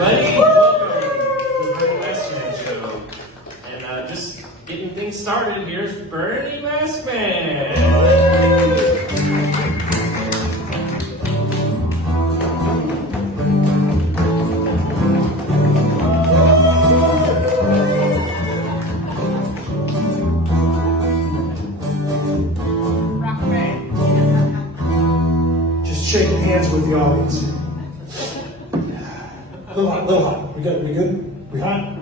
everybody. Welcome to the Bernie Maskman Show. And just getting things started, here's Bernie Maskman. Just shaking hands with the audience. A little hot. We good? We hot?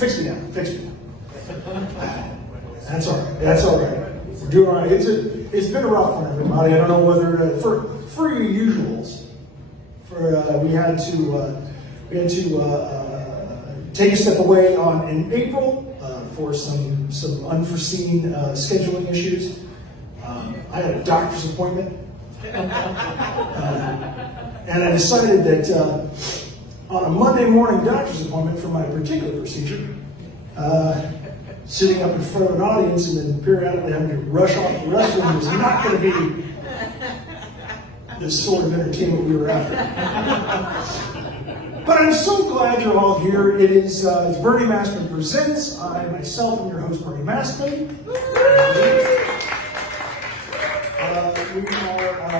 Fix me down. That's all right. We're doing all right. It's been a rough one, everybody. I don't know whether for your usuals. We had to take a step away in April for some unforeseen scheduling issues. I had a doctor's appointment. And I decided that on a Monday morning doctor's appointment for my particular procedure, sitting up in front of an audience and then periodically having to rush off the restroom was not going to be the sort of entertainment we were after. But I'm so glad you're all here. It's Bernie Maskman Presents. I myself am your host, Bernie Maskman.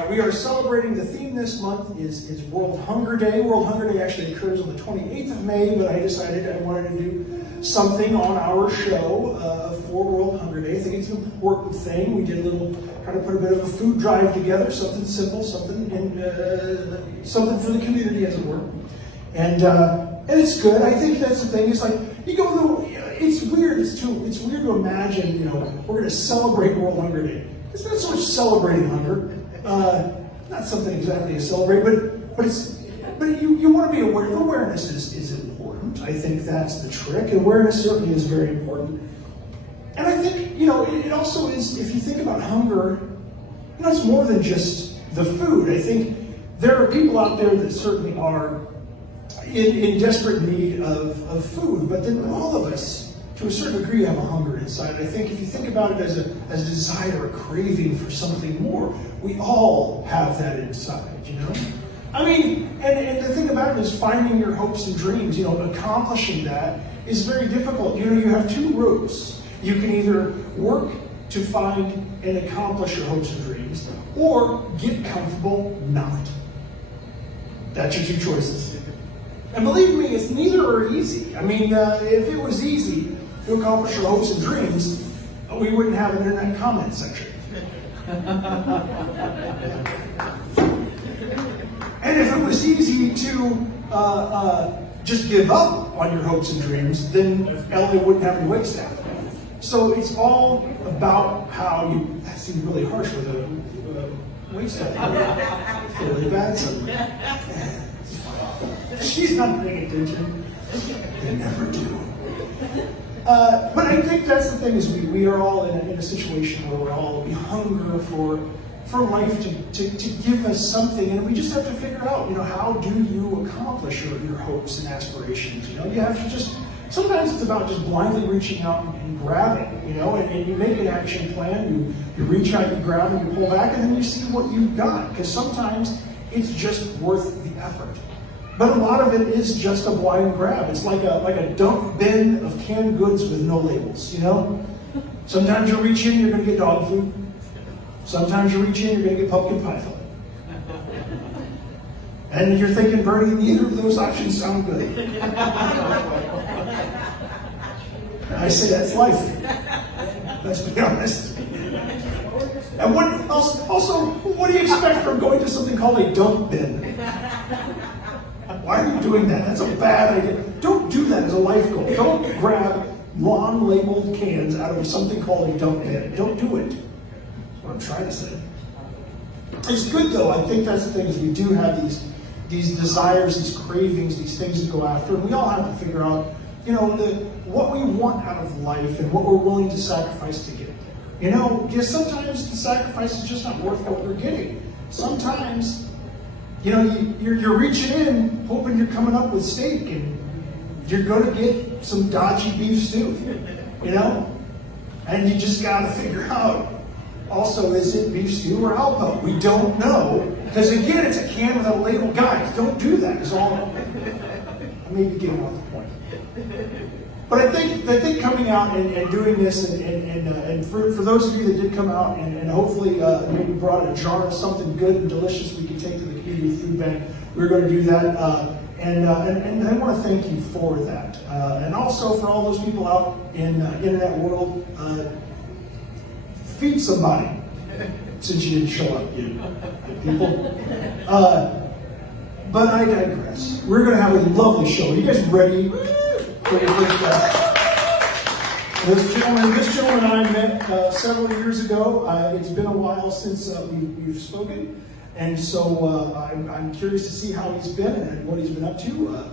We are celebrating. The theme this month is World Hunger Day. World Hunger Day actually occurs on the 28th of May, but I decided I wanted to do something on our show for World Hunger Day. I think it's an important thing. We did try to put a bit of a food drive together, something simple, something for the community, as it were. And it's good. I think that's the thing. It's like you go. It's weird. It's weird to imagine. We're going to celebrate World Hunger Day. It's not so much celebrating hunger, not something exactly to celebrate, but you want to be aware. Awareness is important. I think that's the trick. Awareness certainly is very important. And I think, it also is, if you think about hunger, it's more than just the food. I think there are people out there that certainly are in desperate need of food, but then all of us, to a certain degree, have a hunger inside. I think if you think about it as a desire, a craving for something more, we all have that inside, I mean, and the thing about it is finding your hopes and dreams, accomplishing that is very difficult. You have two routes. You can either work to find and accomplish your hopes and dreams, or get comfortable not. That's your two choices. And believe me, it's neither are easy. I mean, if it was easy to accomplish your hopes and dreams, we wouldn't have an internet comment section. And if it was easy to just give up on your hopes and dreams, then LA wouldn't have any wait staff. So it's all about how you. That seemed really harsh with a wait staff. I feel really bad suddenly. She's not paying attention. They never do. But I think that's the thing, is we are all in a situation where we hunger for life to give us something, and we just have to figure out, how do you accomplish your hopes and aspirations? You have to just, sometimes it's about just blindly reaching out and grabbing, and you make an action plan, you reach out, you grab, and you pull back, and then you see what you've got, because sometimes it's just worth the effort. But a lot of it is just a blind grab. It's like a dump bin of canned goods with no labels, Sometimes you reach in, you're going to get dog food. Sometimes you reach in, you're going to get pumpkin pie filling. And you're thinking, Bernie, neither of those options sound good. I say that's life. Let's be honest. And what do you expect from going to something called a dump bin? Why are you doing that? That's a bad idea. Don't do that as a life goal. Don't grab non-labeled cans out of something called a dump bin. Don't do it. That's what I'm trying to say. It's good though. I think that's the thing, is we do have these desires, these cravings, these things to go after, and we all have to figure out, what we want out of life and what we're willing to sacrifice to get there. Because sometimes the sacrifice is just not worth what we're getting. Sometimes you're reaching in, hoping you're coming up with steak, and you're going to get some dodgy beef stew, And you just got to figure out, also, is it beef stew or Alpo? We don't know, because again, it's a can without a label. Guys, don't do that. It's all maybe getting off the point. But I think coming out and doing this, and for those of you that did come out and hopefully maybe brought a jar of something good and delicious we could take to the community food bank, we're going to do that. And I want to thank you for that. And also for all those people out in the internet world, feed somebody since you didn't show up, you people. But I digress. We're going to have a lovely show. Are you guys ready for your first guest? This gentleman and I met several years ago. It's been a while since we've spoken. And so I'm curious to see how he's been and what he's been up to.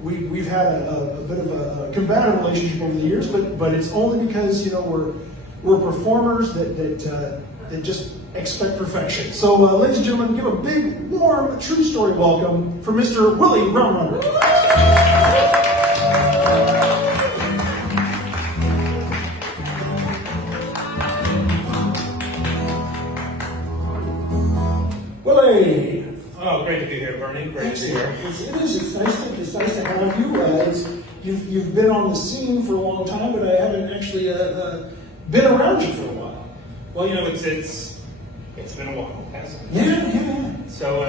We've had a bit of a combative relationship over the years, but it's only because we're performers that just expect perfection. So, ladies and gentlemen, give a big, warm, true story welcome for Mr. Willie Rumrunner. Willie. Oh, great to be here, Bernie. Great to be here. It is. It's nice to have you. You've been on the scene for a long time, but I haven't actually been around you for a while. Well, it's been a while, hasn't it? Yeah. So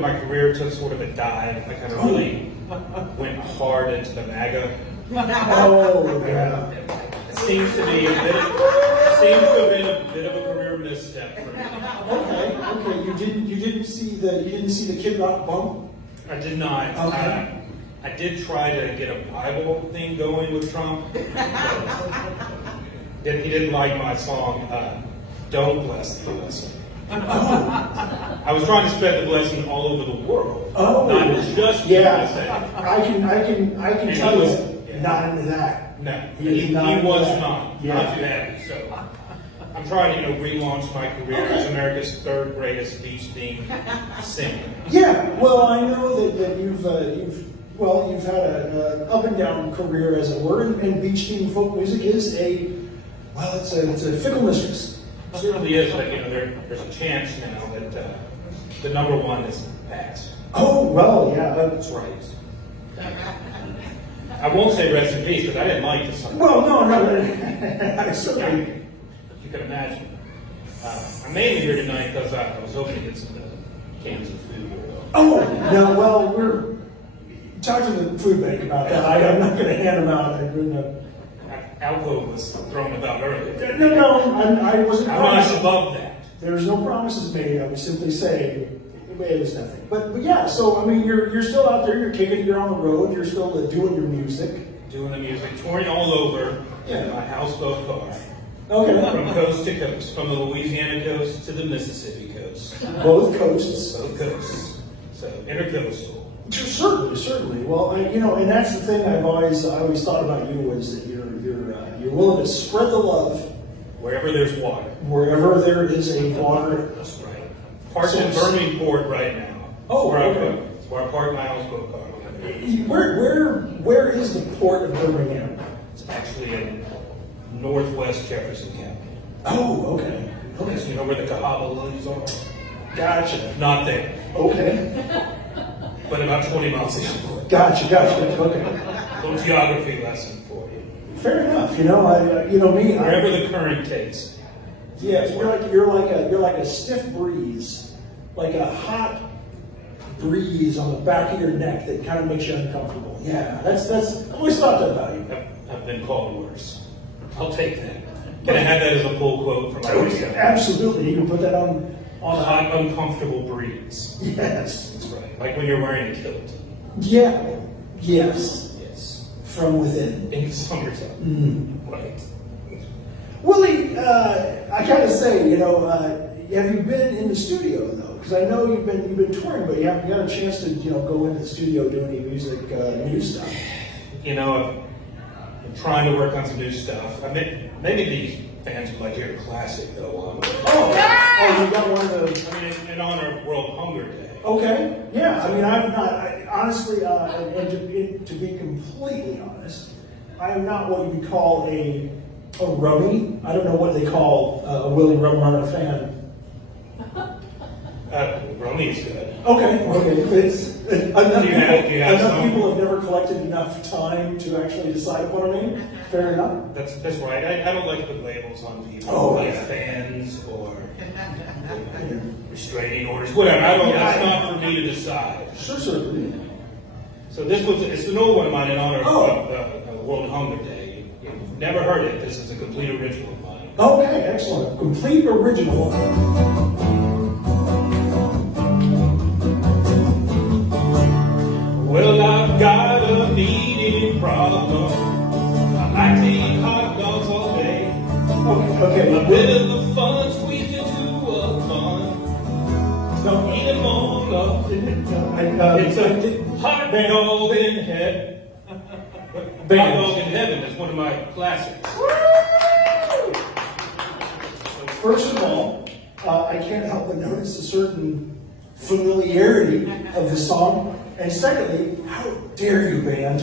my career took sort of a dive. I kind of really went hard into the MAGA. Oh, yeah. It seems to be have been a bit of a career misstep for me. Okay. You didn't see the Kid Rock bump? I did not. Okay. I did try to get a Bible thing going with Trump. He didn't like my song, Don't Bless the USA. I was trying to spread the blessing all over the world. Not just the USA. I can tell you, not into that. No, He he was not too Yeah. happy. So I'm trying to relaunch my career as America's third greatest beach theme singer. Yeah, well, I know that you've had a up and down career, as it were, and beach theme folk music is it's a fickle mistress. It certainly is, but there's a chance now that the number one is passed. Oh well, yeah, That's right. I won't say rest in peace because I didn't like the song. well, no, certainly. You can imagine. I'm mainly here tonight because I was hoping to get some cans of food. Oh, no, well, we're talking to the food bank about that. I'm not going to hand them out. Alcohol was thrown about earlier. No, I wasn't I'm not above that. There's no promises made. I was simply saying it was nothing. But yeah, so I mean, you're still out there. You're kicking. You're on the road. You're still doing your music. Doing the music, touring all over in my houseboat car. Okay. From coast to coast, from the Louisiana coast to the Mississippi coast. Both coasts. Both coasts. So intercoastal. Certainly. Well, and that's the thing I always thought about you is that you're willing to spread the love Wherever there's water. wherever there is a water. That's right. Parked in Birmingham Port right now. Oh, That's okay. where I park my houseboat car. Where is the port of Birmingham? It's actually in northwest Jefferson County. Oh, okay. So you know where the Cahaba lilies are? Gotcha. Not there, Okay. but about 20 miles inland. Gotcha. Okay. Little geography lesson for you. Fair enough. Me. Wherever the current takes. Yeah, you're like a stiff breeze, like a hot breeze on the back of your neck that kind of makes you uncomfortable. Yeah, that's I always thought that about you. I've been called worse. I'll take that. Can I have that as a pull quote from my research? Absolutely, you can put that on A hot, uncomfortable breeze. Yes. That's right. Like when you're wearing a kilt. Yeah. Yes. Yes. From within. In the summertime. Mm. Right. Willie, I gotta say, have you been in the studio though? Because I know you've been touring, but you haven't got a chance to go into the studio do any new stuff. I'm trying to work on some new stuff. Maybe these fans would like to hear a classic though. You got one of the. In honor of World Hunger Day. Okay. Yeah. I mean, honestly, and to be completely honest, I am not what you would call a rummy. I don't know what they call a Willie Rumrunner fan. Romney's good. Okay. Enough Do you have some? people have never collected enough time to actually decide upon a name. Fair enough. That's right. I don't like to put labels on people, Oh, like yeah. fans or restraining orders, whatever. I don't. That's not for me to decide. Sure. So it's an old one of mine in honor Oh. of World Hunger Day. If you've never heard it, this is a complete original of mine. Okay, excellent. Complete original. Well, I've got a eating problem. I like to eat hot dogs all day. Okay. A bit of the fun squeezed into a bun. Don't eat them all up. It's a hot dog in heaven. Hot dog in heaven is one of my classics. First of all, I can't help but notice a certain familiarity of the song. And secondly, how dare you, band?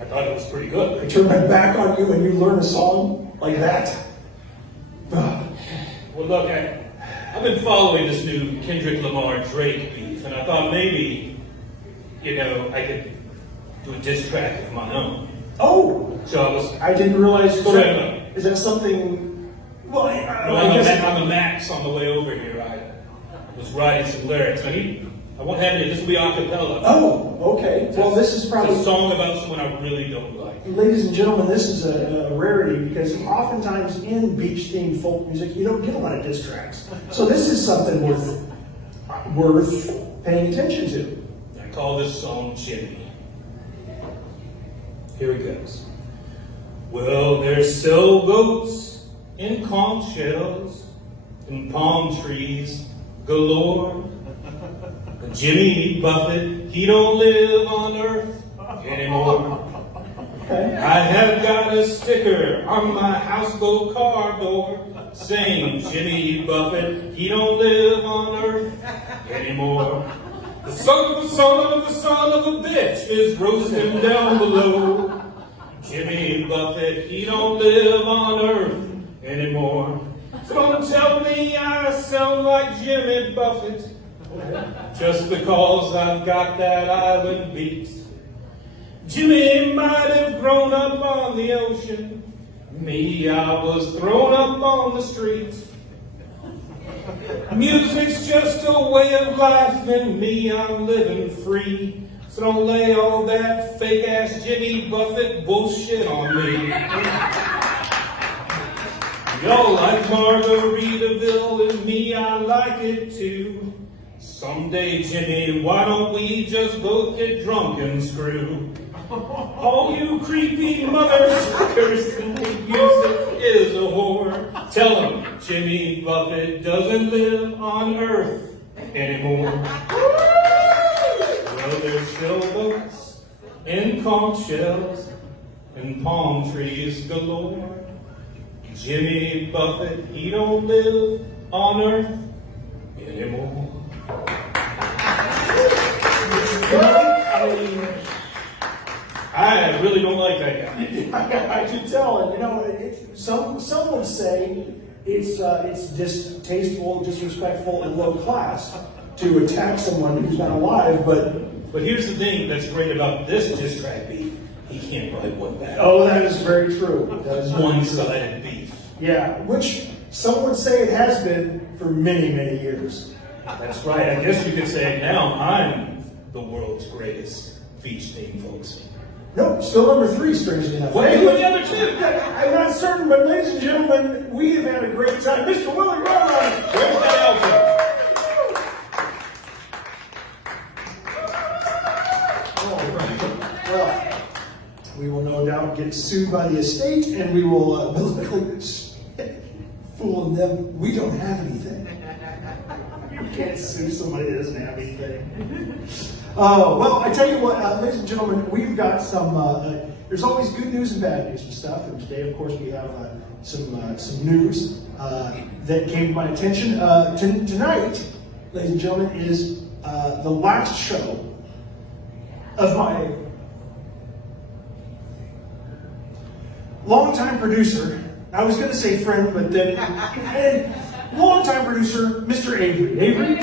I thought it was pretty I good. turn my back on you and you learn a song like that? Well, look, I've been following this new Kendrick Lamar-Drake beef, and I thought maybe, I could do a diss track of my own. Oh, So I didn't realize. So, Is that something? Well, I'm a Max on the way over here. I was writing some lyrics. I won't have any. This will be a cappella. Oh, okay. Well, this is probably. It's a song about someone I really don't like. Ladies and gentlemen, this is a rarity because oftentimes in beach-themed folk music, you don't get a lot of diss tracks. So this is something worth paying attention to. I call this song Jimmy. Here it goes. Well, there's sailboats in conch shells and palm trees galore. But Jimmy Buffett, he don't live on Earth anymore. Okay. I have got a sticker on my houseboat car door saying Jimmy Buffett, he don't live on Earth anymore. The son of a bitch is roasting down below. Jimmy Buffett, he don't live on Earth anymore. So don't tell me I sound like Jimmy Buffett just because I've got that island beat. Jimmy might have grown up on the ocean. Me, I was thrown up on the street. Music's just a way of life, and me, I'm living free. So don't lay all that fake-ass Jimmy Buffett bullshit on me. Y'all like Margaritaville, and me, I like it too. Someday, Jimmy, why don't we just both get drunk and screw? All you creepy mother suckers think music is a whore. Tell them Jimmy Buffett doesn't live on Earth anymore. Well, there's sailboats and conch shells and palm trees galore. Jimmy Buffett, he don't live on Earth anymore. I really don't like that guy. I can tell, and some would say it's distasteful, disrespectful, and low class to attack someone who's not alive. But here's the thing that's great about this diss track beef: he can't write one back. Oh, that is very true. That is One-sided beef. Yeah, which some would say it has been for many, many years. That's right. I guess you could say now I'm the world's greatest beach theme folk singer. Nope, still number 3, strangely enough. What are the other two? I'm not certain, but ladies and gentlemen, we have had a great time. Mr. Willie Rumrunner! Where's that outfit? All right. Well, we will no doubt get sued by the estate, and we will politically fool them. We don't have anything. You can't sue somebody that doesn't have anything. Well, I tell you what, ladies and gentlemen, we've got some. There's always good news and bad news and stuff. And today, of course, we have some news that came to my attention. Tonight, ladies and gentlemen, is the last show of my longtime producer. I was going to say friend, but then longtime producer, Mr. Avery. Avery.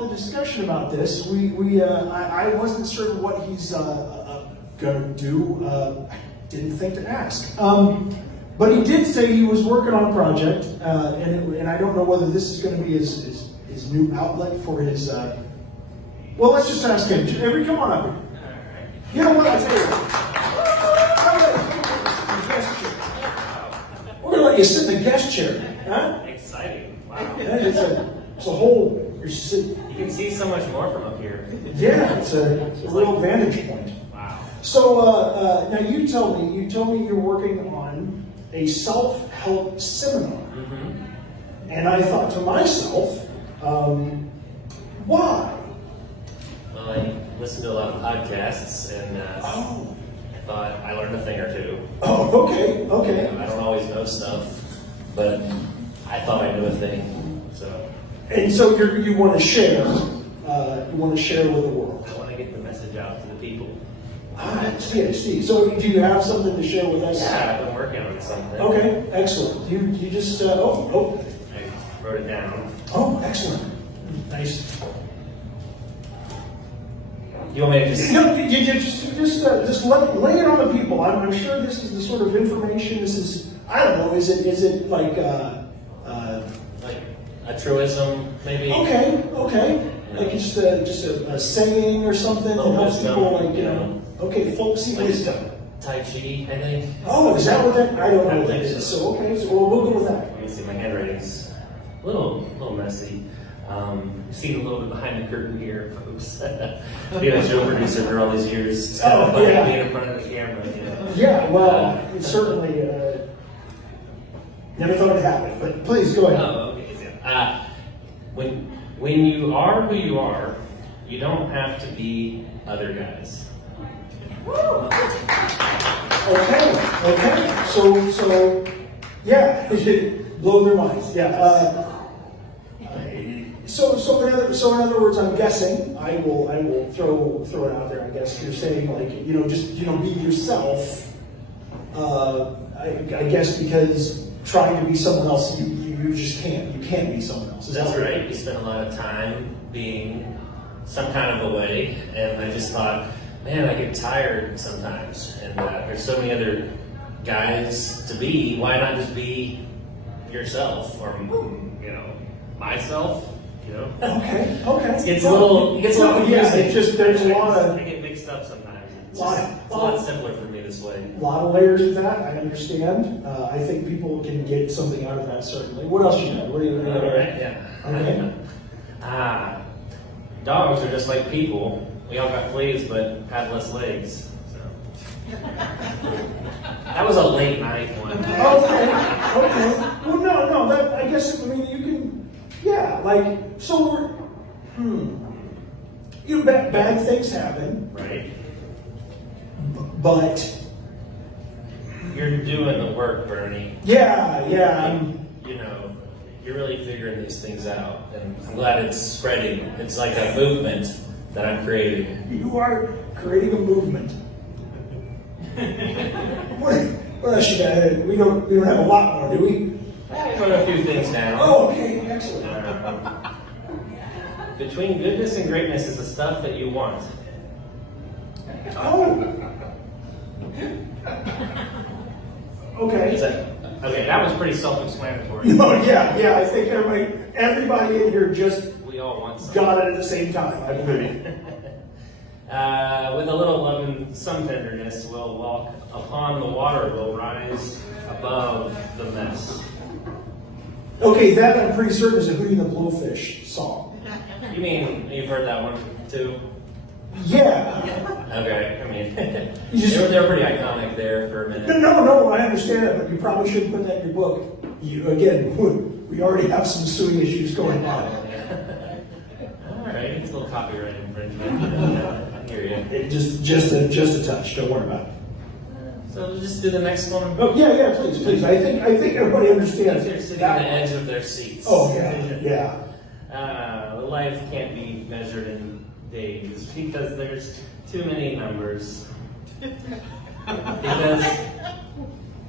all the discussion about this, I wasn't certain what he's going to do. I didn't think to ask. But he did say he was working on a project, and I don't know whether this is going to be his new outlet for his. Well, let's just ask him. Avery, come on up here. You know what? I tell you, we're going to let you sit in the guest chair, huh? Exciting. Wow. It's a whole. You can see so much more from up here. Yeah, it's a real vantage point. Wow. So now you told me you're working on a self-help seminar, and I thought to myself, why? Well, I listen to a lot of podcasts, and I thought I learned a thing or two. Oh, okay. I don't always know stuff, but I thought I knew a thing. And so you want to share. You want to share with the world. I want to get the message out to the people. I see. So do you have something to share with us? Yeah, I've been working on something. Okay, excellent. You just I wrote it down. Oh, excellent. Nice. You want me to just? No, just lay it on the people. I'm sure this is the sort of information. This is, I don't know. Is it like Like a truism, maybe? Okay. Like just a saying or something that helps people, like, you know. Okay, folksy wisdom. Tai Chi, I think. Oh, is that what that? I don't know what that is. So we'll go with that. Let me see, my handwriting's a little messy. You see a little bit behind the curtain here, folks. Being a show producer for all these years, it's kind of funny being in front of the camera. You know? Yeah, well, it's certainly never thought it'd happen. But please go ahead. Oh, okay. When you are who you are, you don't have to be other guys. Okay. So yeah, blow their minds. Yeah. So in other words, I'm guessing I will throw it out there. I guess you're saying, like, just be yourself. I guess because trying to be someone else, you just can't. You can't be someone else. That's right. You spend a lot of time being some kind of a way, and I just thought, man, I get tired sometimes, and there's so many other guys to be. Why not just be yourself, or myself? Okay. It gets a little confusing. Yeah, it's just there's a lot of. I get mixed up sometimes. It's a lot simpler for me this way. A lot of layers of that. I understand. I think people can get something out of that, certainly. What else you got? What do you All right. Yeah. Okay. Dogs are just like people. We all got fleas, but have less legs. So that was a late night one. Okay. Well, no. That, I guess, you can. Yeah, like, so we're. Bad things happen. Right. But. You're doing the work, Bernie. Yeah. You're really figuring these things out, and I'm glad it's spreading. It's like a movement that I'm creating. You are creating a movement. What else you got? We don't have a lot more, do we? I put a few things down. Oh, okay, excellent. Between goodness and greatness is the stuff that you want. Oh. Okay. Okay, that was pretty self-explanatory. No, yeah. I think everybody in here just We all want something. got it at the same time, I believe. With a little love and some tenderness, we'll walk upon the water, we'll rise above the mess. Okay, that I'm pretty certain is a Hootie and the Blowfish song. You mean you've heard that one too? Yeah. Okay, I mean, they were pretty iconic there for a minute. No, I understand that, but you probably shouldn't put that in your book. We already have some suing issues going on. All right, it's a little copyright infringement. I hear you. Just a touch. Don't worry about it. So we'll just do the next one. Oh yeah, please. I think everybody understands. They're sitting on the edge of their seats. Oh yeah. Life can't be measured in days because there's too many numbers.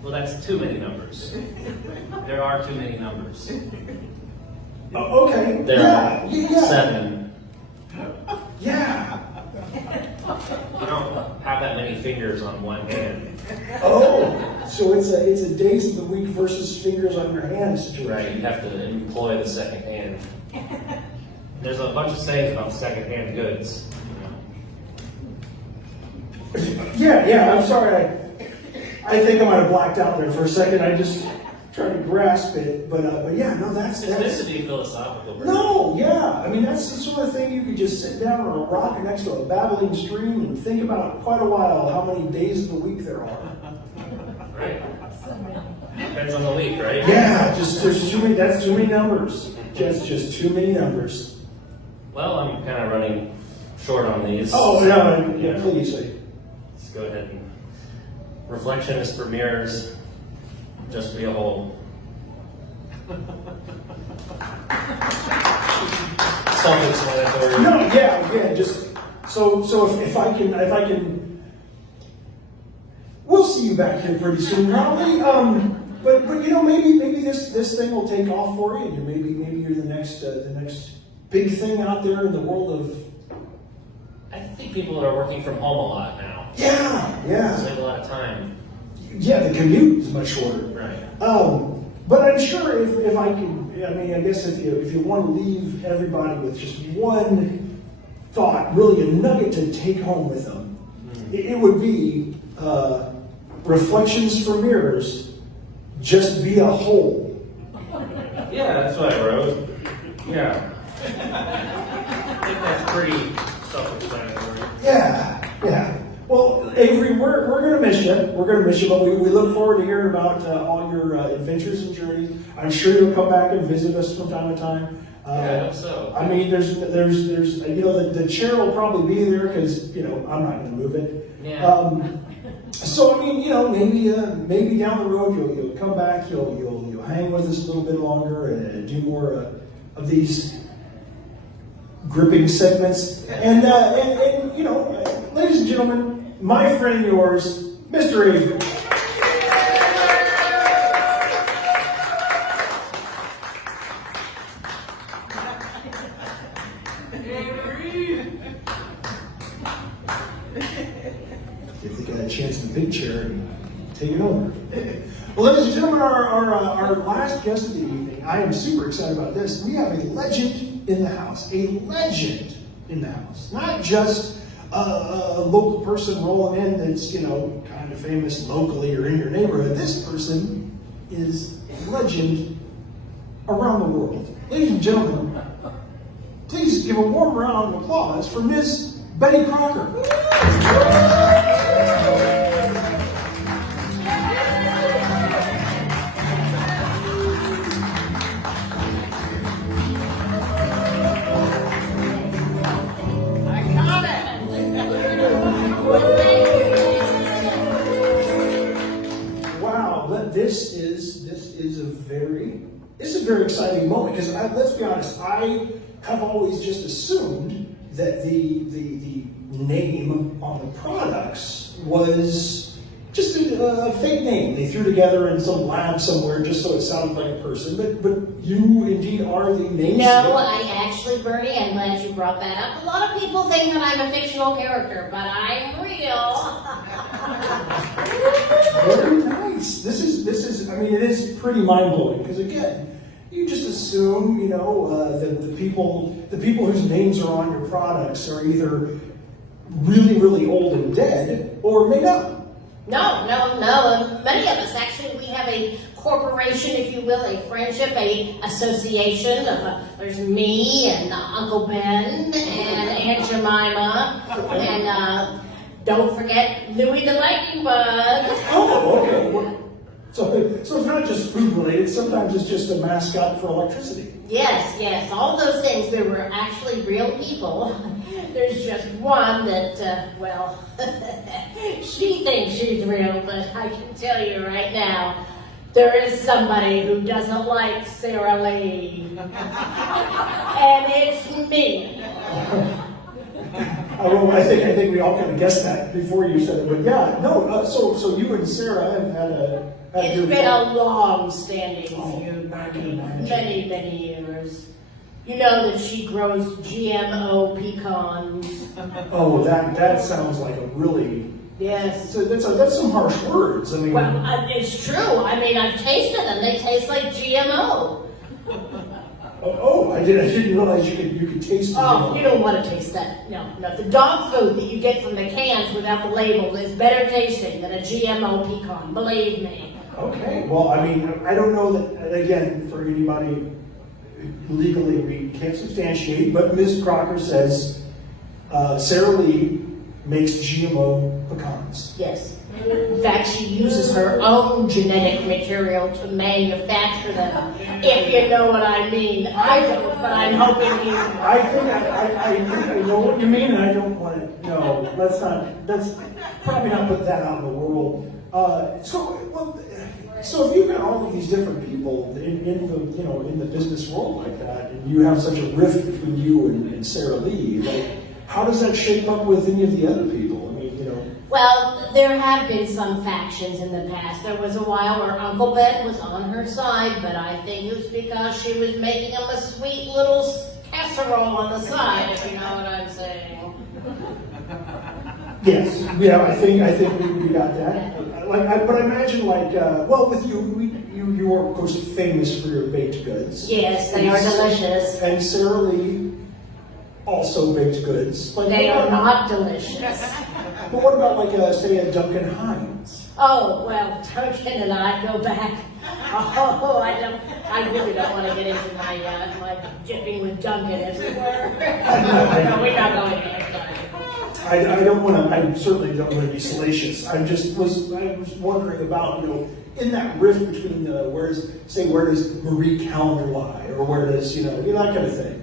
That's too many numbers. There are too many numbers. Okay. There are 7 fingers on one hand. Oh, so it's a days of the week versus fingers on your hand situation. Right, you have to employ the second hand. There's a bunch of sayings about second-hand goods. Yeah, I'm sorry. I think I might have blacked out there for a second. I just tried to grasp it. But yeah, no, that's... It's meant to be philosophical. Right? No, yeah. I mean, that's the sort of thing you could just sit down on a rock next to a babbling stream and think about quite a while how many days of the week there are. Right. Depends on the week, right? Yeah, there's too many, that's too many numbers. Just too many numbers. Well, I'm kind of running short on these. Oh, no, yeah, please. Let's go ahead and... Reflection is for mirrors. Just be a hole. Self-explanatory. No, yeah, just so if I can, we'll see you back here pretty soon, probably. But maybe this thing will take off for you, and maybe you're the next big thing out there in the world of. I think people are working from home a lot now. Yeah. Save a lot of time. Yeah, the commute is much shorter. Right. But I'm sure if I can, I mean, I guess if you want to leave everybody with just one thought, really a nugget to take home with them, it would be reflections for mirrors. Just be a hole. Yeah, that's what I wrote. Yeah. I think that's pretty self-explanatory. Yeah. Well, Avery, we're going to miss you. We're going to miss you, but we look forward to hearing about all your adventures and journeys. I'm sure you'll come back and visit us from time to time. Yeah, I hope so. I mean, there's the chair will probably be there because I'm not going to move it. Yeah. So I mean, maybe down the road you'll come back, you'll hang with us a little bit longer and do more of these gripping segments. And ladies and gentlemen, my friend and yours, Mr. Avery. If they got a chance in the big chair, take it over. Well, ladies and gentlemen, our last guest of the evening, I am super excited about this. We have a legend in the house. A legend in the house. Not just a local person rolling in that's, kind of famous locally or in your neighborhood. This person is a legend around the world. Ladies and gentlemen, please give a warm round of applause for Miss Betty Crocker. Wow, this is a very exciting moment because let's be honest, I have always just assumed that the name on the products was just a fake name they threw together in some lab somewhere just so it sounded like a person. But you indeed are the name. No, I actually, Bernie, I'm glad you brought that up. A lot of people think that I'm a fictional character, but I'm real. Very nice. This is. I mean, it is pretty mind blowing because again, you just assume, that the people whose names are on your products are either really, really old and dead or made up. No. Many of us, actually, we have a corporation, if you will, a friendship, a association. There's me and Uncle Ben and Aunt Jemima and don't forget Louie the Lightning Bug. Oh, okay. So it's not just food related. Sometimes it's just a mascot for electricity. Yes, all those things. There were actually real people. There's just one that, she thinks she's real, but I can tell you right now, there is somebody who doesn't like Sarah Lee. And it's me. I think we all kind of guessed that before you said it, but yeah, no. So you and Sarah have had a. It's been a long-standing feud, I can imagine. many years. You know that she grows GMO pecans. Oh, that sounds like a really Yes. So that's some harsh words. I mean, Well, it's true. I mean, I've tasted them. They taste like GMO. I didn't realize you could taste. Oh, you don't want to taste that. No. The dog food that you get from the cans without the label is better tasting than a GMO pecan. Believe me. Okay. Well, I mean, I don't know that. Again, for anybody legally, we can't substantiate, but Ms. Crocker says Sarah Lee makes GMO pecans. Yes. In fact, she uses her own genetic material to manufacture them. If you know what I mean. I don't, but I'm hoping you. I think I know what you mean, and I don't want to. No, let's probably not put that out in the world. So if you've got all of these different people in the business world like that, and you have such a rift between you and Sarah Lee, like, how does that shape up with any of the other people? I mean, Well, there have been some factions in the past. There was a while where Uncle Ben was on her side, but I think it was because she was making him a sweet little casserole on the side, if you know what I'm saying. Yes, yeah, I think we got that. But I imagine, with you are of course famous for your baked goods. Yes, they are delicious. And Sarah Lee also baked goods. They are not delicious. But what about say a Duncan Hines? Oh, well, Duncan and I go back. Oh, I really don't want to get into my dipping with Duncan, as it were. No, we're not going there. I certainly don't want to be salacious. I was wondering about, in that rift between where does Marie Callender lie, or where does, that kind of thing.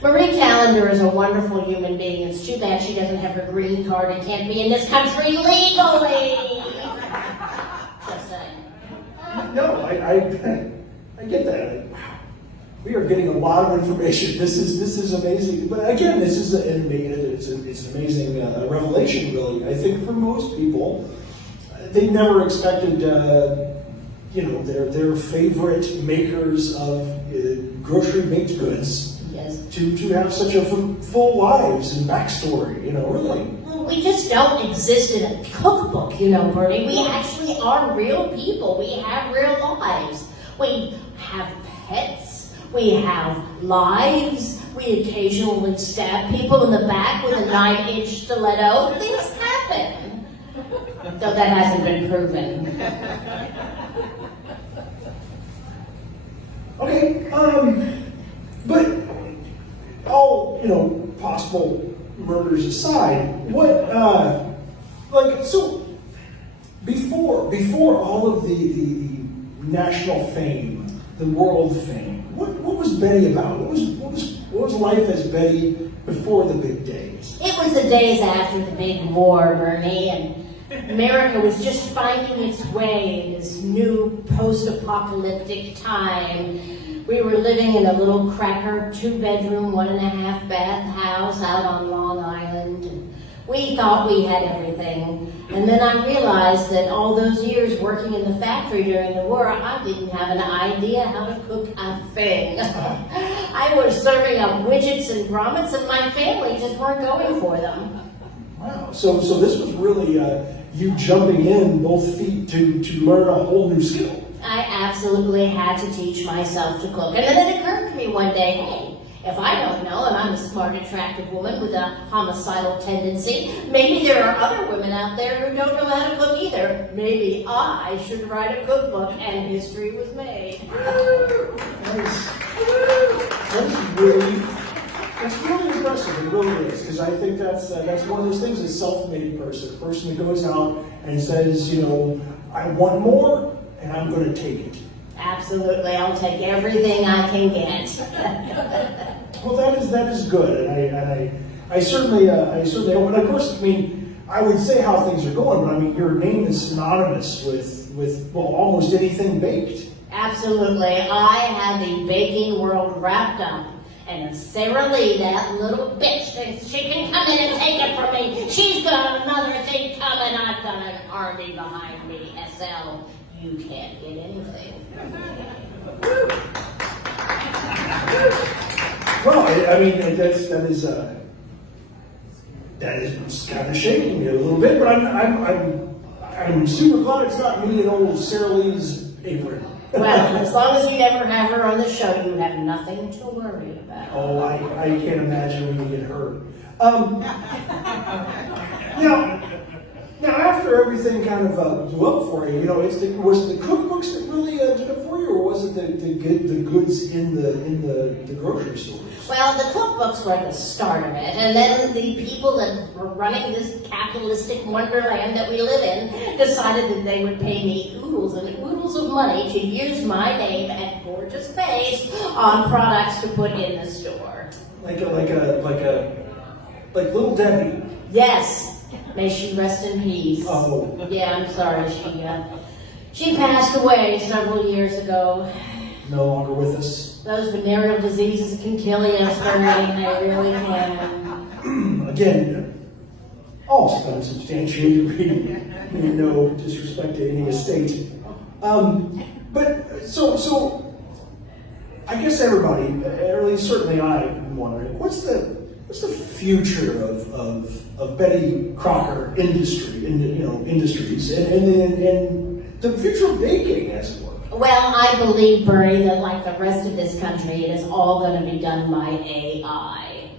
Marie Callender is a wonderful human being. It's too bad she doesn't have her green card and can't be in this country legally. Just saying. No, I get that. Wow. We are getting a lot of information. This is amazing. But again, it's an amazing revelation, really. I think for most people, they never expected, their favorite makers of grocery baked goods. Yes. To have such a full lives and backstory, really. We just don't exist in a cookbook, Bernie. We actually are real people. We have real lives. We have pets. We have lives. We occasionally stab people in the back with a 9-inch stiletto. Things happen. Though that hasn't been proven. Okay, but all, possible murders aside, before all of the national fame, the world fame, what was Betty about? What was life as Betty before the big days? It was the days after the big war, Bernie, and America was just finding its way in this new post-apocalyptic time. We were living in a little cracker, 2-bedroom, 1.5 bath house out on Long Island. And we thought we had everything. And then I realized that all those years working in the factory during the war, I didn't have an idea how to cook a thing. I was serving up widgets and grommets, and my family just weren't going for them. Wow. So this was really you jumping in both feet to learn a whole new skill. I absolutely had to teach myself to cook. And then it occurred to me one day, hey, if I don't know, and I'm a smart, attractive woman with a homicidal tendency, maybe there are other women out there who don't know how to cook either. Maybe I should write a cookbook, and history was made. That's really impressive. It really is, because I think that's one of those things. A self-made person, a person that goes out and says, I want more, and I'm going to take it. Absolutely, I'll take everything I can get. Well, that is good, and I certainly hope. And of course, I would say how things are going, but your name is synonymous with almost anything baked. Absolutely, I have the baking world wrapped up. And if Sarah Lee, that little bitch, thinks she can come in and take it from me, she's got another thing coming. I've got an army behind me. SL, you can't get anything. Well, that is that is kind of shaking me a little bit, but I'm super glad it's not me and old Sarah Lee's apron. Well, as long as you never have her on the show, you have nothing to worry about. Oh, I can't imagine when you get hurt. Now, after everything kind of blew up for you, was it the cookbooks that really did it for you, or was it the goods in the grocery stores? Well, the cookbooks were the start of it, and then the people that were running this capitalistic wonderland that we live in decided that they would pay me oodles and oodles of money to use my name and gorgeous face on products to put in the store. Like Little Debbie. Yes. May she rest in peace. Oh. Yeah, I'm sorry. She passed away several years ago. No longer with us. Those venereal diseases can kill you, Bernie. They really can. Again, all unsubstantiated, really no disrespect to any estate. But so I guess everybody, or at least certainly I'm wondering, what's the future of Betty Crocker industries and the future of baking, as it were? Well, I believe, Bernie, that like the rest of this country, it is all going to be done by AI.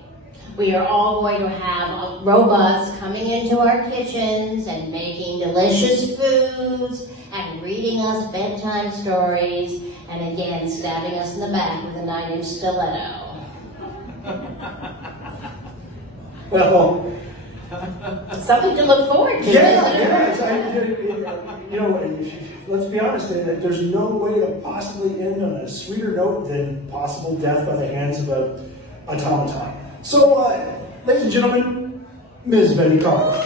We are all going to have robots coming into our kitchens and making delicious foods and reading us bedtime stories and again stabbing us in the back with a 9-inch stiletto. Well, something to look forward to. Yeah. Let's be honest. There's no way to possibly end on a sweeter note than possible death by the hands of an automaton. So, ladies and gentlemen, Ms. Betty Crocker.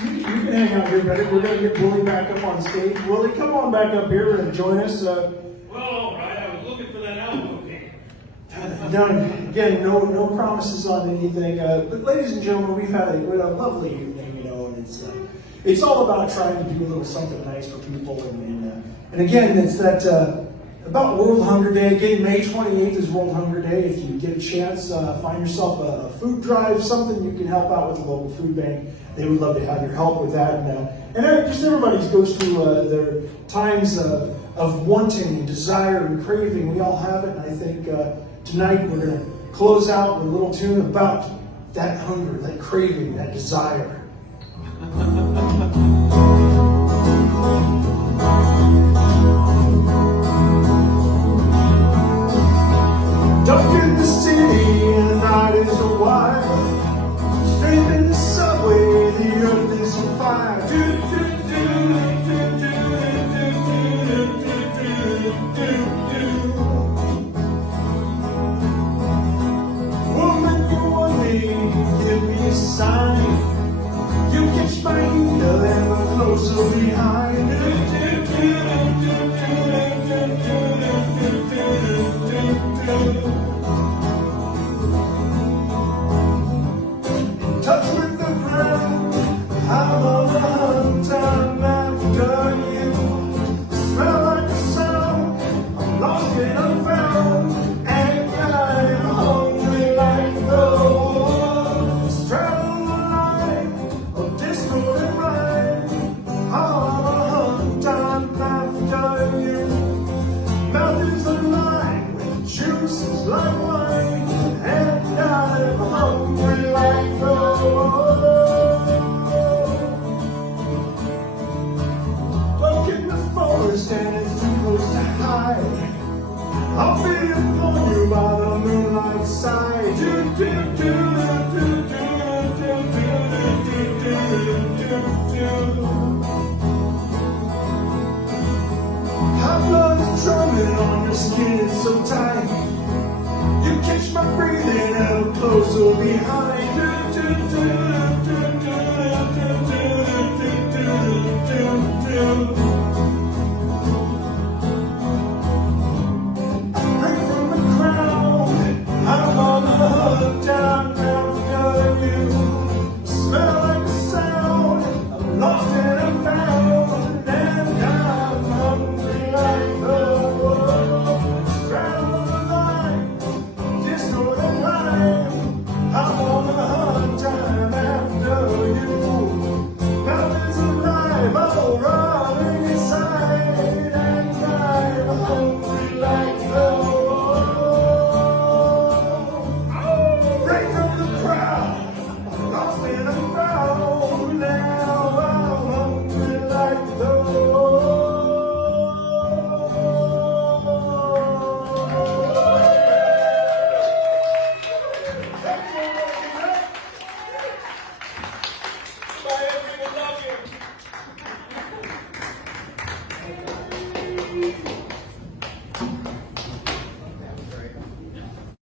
You can hang out here, Betty. We're going to get Willie back up on stage. Willie, come on back up here and join us. Well, all right. I was looking for that album. Again, no promises on anything. But ladies and gentlemen, we've had a lovely evening, and it's all about trying to do a little something nice for people. And again, it's that about World Hunger Day. Again, May 28th is World Hunger Day. If you get a chance, find yourself a food drive, something you can help out with the local food bank. They would love to have your help with that. And just everybody goes through their times of wanting and desire and craving. We all have it, and I think tonight we're going to close out with a little tune about that hunger, that craving, that desire. Dark in the city and the night is a wire. Straight in the subway, the earth is on fire. Woman, you want me, give me a sign. You catch my heel and we're closer behind. Touch with the ground, I'm on the hunt, I'm after you. Smell like the sun, I'm lost and unfound, and I'm hungry like those. Straddle the line of discord and rhyme, I'm on the hunt, I'm after you. Mouth is a line with juices like wine, and I'm hungry like those. Look in the forest and it's too close to hide. I'll be upon you by the moonlight side. Hot blood is drumming on your skin, it's so tight. You catch my breathing and I'm closer behind.